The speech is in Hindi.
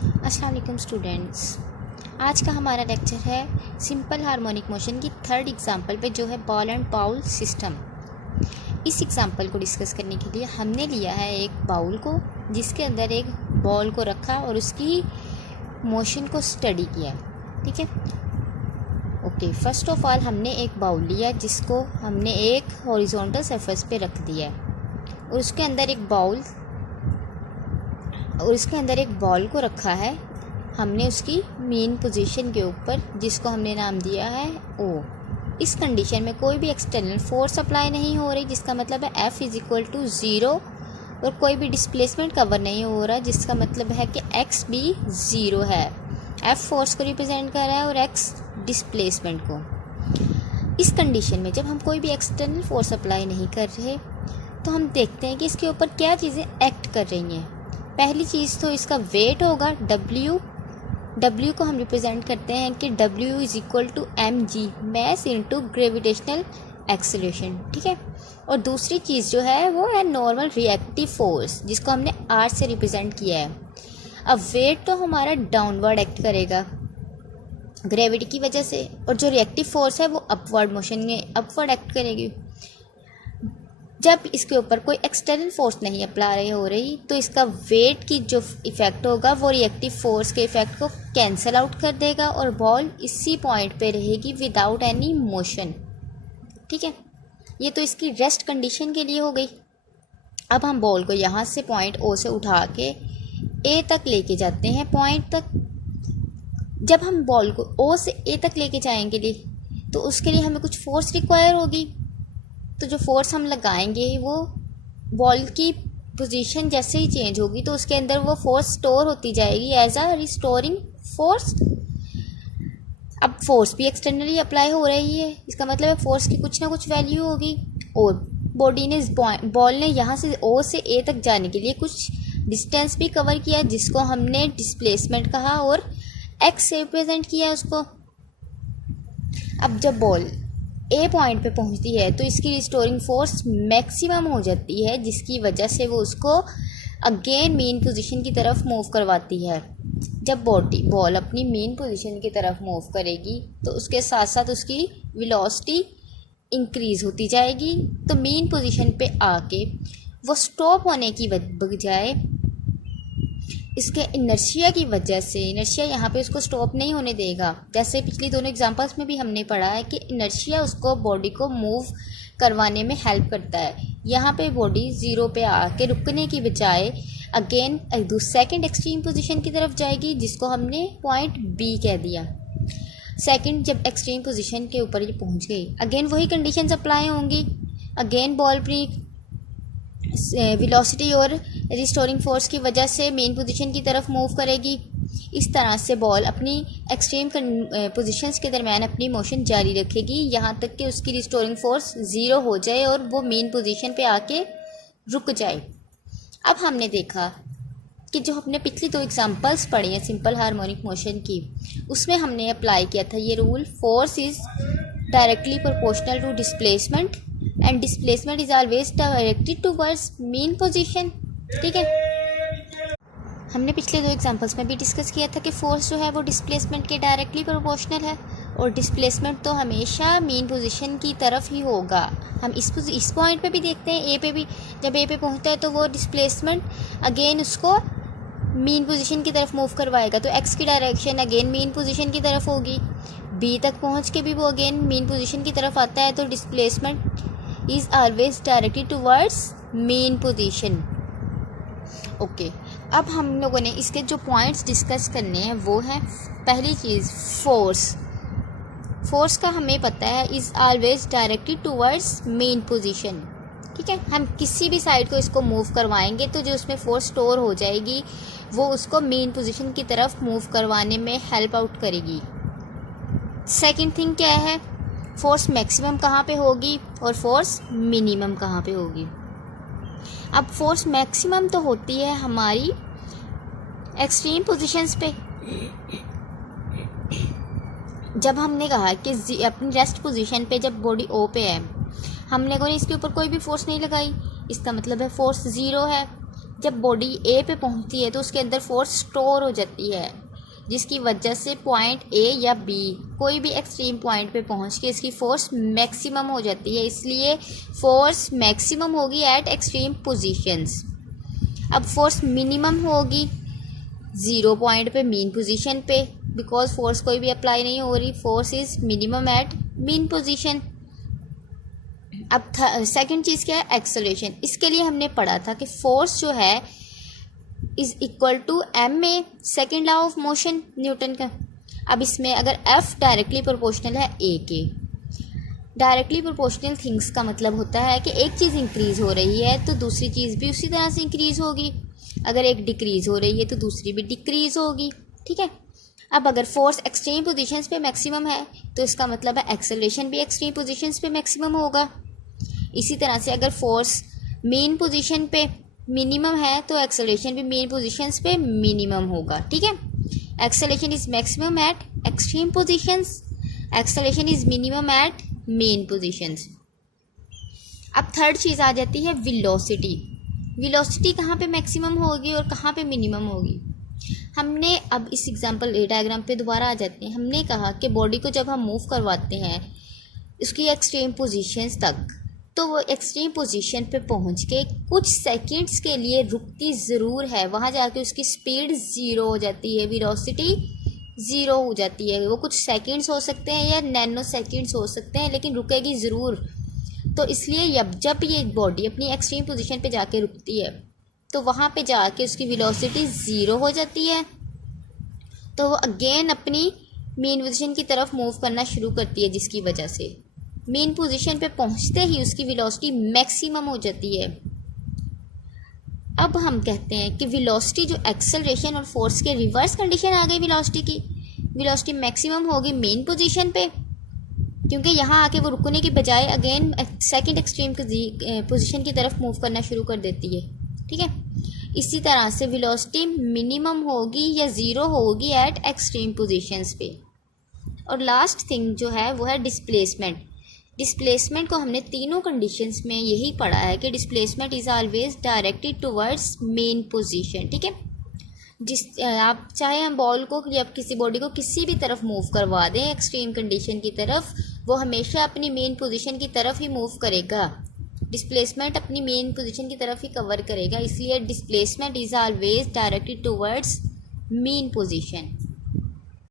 अस्सलाम वालेकुम स्टूडेंट्स। आज का हमारा लेक्चर है सिंपल हार्मोनिक मोशन की थर्ड एग्जांपल पे, जो है बॉल एंड बाउल सिस्टम। इस एग्जांपल को डिस्कस करने के लिए हमने लिया है एक बाउल को, जिसके अंदर एक बॉल को रखा और उसकी मोशन को स्टडी किया। ठीक है, ओके। फर्स्ट ऑफ ऑल हमने एक बाउल लिया जिसको हमने एक हॉरिजॉन्टल सरफेस पे रख दिया और उसके अंदर एक बॉल को रखा है हमने उसकी मेन पोजीशन के ऊपर, जिसको हमने नाम दिया है ओ। इस कंडीशन में कोई भी एक्सटर्नल फोर्स अप्लाई नहीं हो रही, जिसका मतलब है F = 0, और कोई भी डिस्प्लेसमेंट कवर नहीं हो रहा, जिसका मतलब है कि X भी 0 है। F फोर्स को रिप्रेजेंट कर रहा है और X डिस्प्लेसमेंट को। इस कंडीशन में जब हम कोई भी एक्सटर्नल फोर्स अप्लाई नहीं कर रहे, तो हम देखते हैं कि इसके ऊपर क्या चीज़ें एक्ट कर रही हैं। पहली चीज़ तो इसका वेट होगा W को हम रिप्रेजेंट करते हैं कि W = mg, mass into gravitational acceleration. ठीक है, और दूसरी चीज़ जो है वो है नॉर्मल रिएक्टिव फोर्स, जिसको हमने R से रिप्रेजेंट किया है। अब वेट तो हमारा डाउनवर्ड एक्ट करेगा ग्रेविटी की वजह से, और जो रिएक्टिव फोर्स है वो अपवर्ड मोशन में अपवर्ड एक्ट करेगी। जब इसके ऊपर कोई एक्सटर्नल फोर्स नहीं अप्लाई हो रही, तो इसका वेट की जो इफ़ेक्ट होगा वो रिएक्टिव फोर्स के इफ़ेक्ट को कैंसिल आउट कर देगा और बॉल इसी पॉइंट पे रहेगी विदाउट एनी मोशन। ठीक है, ये तो इसकी रेस्ट कंडीशन के लिए हो गई। अब हम बॉल को यहाँ से पॉइंट O से उठा के A तक लेके जाते हैं पॉइंट तक। जब हम बॉल को O से A तक लेके जाएंगे तो उसके लिए हमें कुछ फोर्स रिक्वायर होगी। तो जो फोर्स हम लगाएंगे वो बॉल की पोजीशन जैसे ही चेंज होगी तो उसके अंदर वो फोर्स स्टोर होती जाएगी एज अ रिस्टोरिंग फोर्स। अब फोर्स भी एक्सटर्नली अप्लाई हो रही है, इसका मतलब है फोर्स की कुछ ना कुछ वैल्यू होगी। और बॉल ने यहाँ से O से A तक जाने के लिए कुछ डिस्टेंस भी कवर किया, जिसको हमने डिस्प्लेसमेंट कहा और X से रिप्रेजेंट किया उसको। अब जब बॉल A पॉइंट पे पहुंचती है तो इसकी रिस्टोरिंग फोर्स मैक्सिमम हो जाती है, जिसकी वजह से वो उसको अगेन मेन पोजीशन की तरफ मूव करवाती है। जब बॉल अपनी मेन पोजीशन की तरफ मूव करेगी तो उसके साथ साथ उसकी वेलोसिटी इंक्रीज़ होती जाएगी। तो मेन पोजीशन पे आके वो स्टॉप होने की बजाय इसके इनर्शिया की वजह से, इनर्शिया यहाँ पे उसको स्टॉप नहीं होने देगा। जैसे पिछली दोनों एग्जांपल्स में भी हमने पढ़ा है कि इनर्शिया उसको बॉडी को मूव करवाने में हेल्प करता है। यहाँ पे बॉडी 0 पे आके रुकने की बजाय अगेन सेकंड एक्सट्रीम पोजीशन की तरफ जाएगी, जिसको हमने पॉइंट B कह दिया। सेकंड जब एक्सट्रीम पोजीशन के ऊपर ये पहुँच गई, अगेन वही कंडीशंस अप्लाई होंगी। अगेन बॉल अपनी वेलोसिटी और रिस्टोरिंग फोर्स की वजह से मेन पोजीशन की तरफ मूव करेगी। इस तरह से बॉल अपनी एक्सट्रीम पोजीशंस के दरम्यान अपनी मोशन जारी रखेगी, यहाँ तक कि उसकी रिस्टोरिंग फोर्स 0 हो जाए और वो मेन पोजीशन पे आके रुक जाए। अब हमने देखा कि जो हमने पिछली 2 एग्जांपल्स पढ़ी हैं सिंपल हार्मोनिक मोशन की, उसमें हमने अप्लाई किया था ये rule, force is directly proportional to displacement and displacement is always directed towards mean position. ठीक है, हमने पिछले 2 एग्जांपल्स में भी डिस्कस किया था कि फोर्स जो है वो डिस्प्लेसमेंट के डायरेक्टली प्रोपोर्शनल है और डिस्प्लेसमेंट तो हमेशा मेन पोजीशन की तरफ ही होगा। हम इस पॉइंट पे भी देखते हैं, A पे भी जब A पे पहुंचता है तो वो डिस्प्लेसमेंट अगेन उसको मेन पोजीशन की तरफ मूव करवाएगा, तो X की डायरेक्शन अगेन मेन पोजीशन की तरफ होगी। B तक पहुँच के भी वो अगेन मेन पोजीशन की तरफ आता है, तो displacement is always directed towards mean position. Okay, अब हम लोगों ने इसके जो पॉइंट्स डिस्कस करने हैं वो है, पहली चीज़ फोर्स का हमें पता है is always directed towards mean position. ठीक है, हम किसी भी साइड को इसको मूव करवाएंगे तो जो उसमें फोर्स स्टोर हो जाएगी वो उसको मेन पोजीशन की तरफ मूव करवाने में हेल्प आउट करेगी। सेकंड थिंग क्या है, फोर्स मैक्सिमम कहाँ पे होगी और फोर्स मिनिमम कहाँ पे होगी। अब फोर्स मैक्सिमम तो होती है हमारी एक्सट्रीम पोजीशंस पे। जब हमने कहा कि अपनी रेस्ट पोजीशन पे जब बॉडी O पे है, हमने इसके ऊपर कोई भी फोर्स नहीं लगाई, इसका मतलब है फोर्स 0 है। जब बॉडी ए पे पहुंचती है तो उसके अंदर फोर्स स्टोर हो जाती है, जिसकी वजह से पॉइंट ए या बी कोई भी एक्सट्रीम पॉइंट पे पहुंच के इसकी फोर्स मैक्सिमम हो जाती है। इसलिए फोर्स मैक्सिमम होगी एट एक्सट्रीम पोजीशंस। अब फोर्स मिनिमम होगी 0 पॉइंट पे मीन पोजीशन पे, बिकॉज फोर्स कोई भी अप्लाई नहीं हो रही, force is minimum at mean position. अब सेकंड चीज़ क्या है, एक्सेलरेशन। इसके लिए हमने पढ़ा था कि फोर्स जो है is equal to M A, second law of motion Newton का। अब इसमें अगर एफ डायरेक्टली प्रोपोर्शनल है ए के, डायरेक्टली प्रोपोर्शनल थिंग्स का मतलब होता है कि एक चीज़ इंक्रीज़ हो रही है तो दूसरी चीज़ भी उसी तरह से इंक्रीज़ होगी, अगर एक डिक्रीज़ हो रही है तो दूसरी भी डिक्रीज़ होगी, ठीक है। अब अगर फोर्स एक्सट्रीम पोजीशंस पे मैक्सिमम है तो इसका मतलब है एक्सेलरेशन भी एक्सट्रीम पोजीशंस पे मैक्सिमम होगा। इसी तरह से अगर फोर्स मेन पोजीशन पे मिनिमम है तो एक्सेलरेशन भी मेन पोजीशंस पे मिनिमम होगा, ठीक है। Acceleration is maximum at extreme positions, acceleration is minimum at mean positions. अब थर्ड चीज़ आ जाती है वेलोसिटी। वेलोसिटी कहाँ पे मैक्सिमम होगी और कहाँ पे मिनिमम होगी। हमने अब इस एग्जांपल डायग्राम पे दोबारा आ जाते हैं। हमने कहा कि बॉडी को जब हम मूव करवाते हैं उसकी एक्सट्रीम पोजीशंस तक, तो वो एक्सट्रीम पोजीशन पे पहुंच के कुछ सेकंड्स के लिए रुकती ज़रूर है, वहाँ जाके उसकी स्पीड 0 हो जाती है, वेलोसिटी 0 हो जाती है। वो कुछ सेकंड्स हो सकते हैं या नैनो सेकंड्स हो सकते हैं, लेकिन रुकेगी ज़रूर। तो इसलिए जब ये बॉडी अपनी एक्सट्रीम पोजीशन पे जाके रुकती है तो वहाँ पे जाके उसकी वेलोसिटी 0 हो जाती है, तो वो अगेन अपनी मेन पोजीशन की तरफ मूव करना शुरू करती है, जिसकी वजह से मेन पोजीशन पे पहुंचते ही उसकी वेलोसिटी मैक्सिमम हो जाती है। अब हम कहते हैं कि वेलोसिटी जो एक्सेलरेशन और फोर्स के रिवर्स कंडीशन आ गई वेलोसिटी की, वेलोसिटी मैक्सिमम होगी मेन पोजीशन पे, क्योंकि यहाँ आके वो रुकने की बजाय अगेन सेकंड एक्सट्रीम पोजीशन की तरफ मूव करना शुरू कर देती है, ठीक है। इसी तरह से वेलोसिटी मिनिमम होगी या 0 होगी एट एक्सट्रीम पोजीशंस पे। और लास्ट थिंग जो है वो है डिस्प्लेसमेंट। डिस्प्लेसमेंट को हमने तीनों कंडीशंस में यही पढ़ा है कि displacement is always directed towards main position, ठीक है। आप चाहे हम बॉल को या किसी बॉडी को किसी भी तरफ मूव करवा दें एक्सट्रीम कंडीशन की तरफ, वो हमेशा अपनी मेन पोजीशन की तरफ ही मूव करेगा। डिस्प्लेसमेंट अपनी मेन पोजीशन की तरफ ही कवर करेगा, इसलिए displacement is always directed towards main position.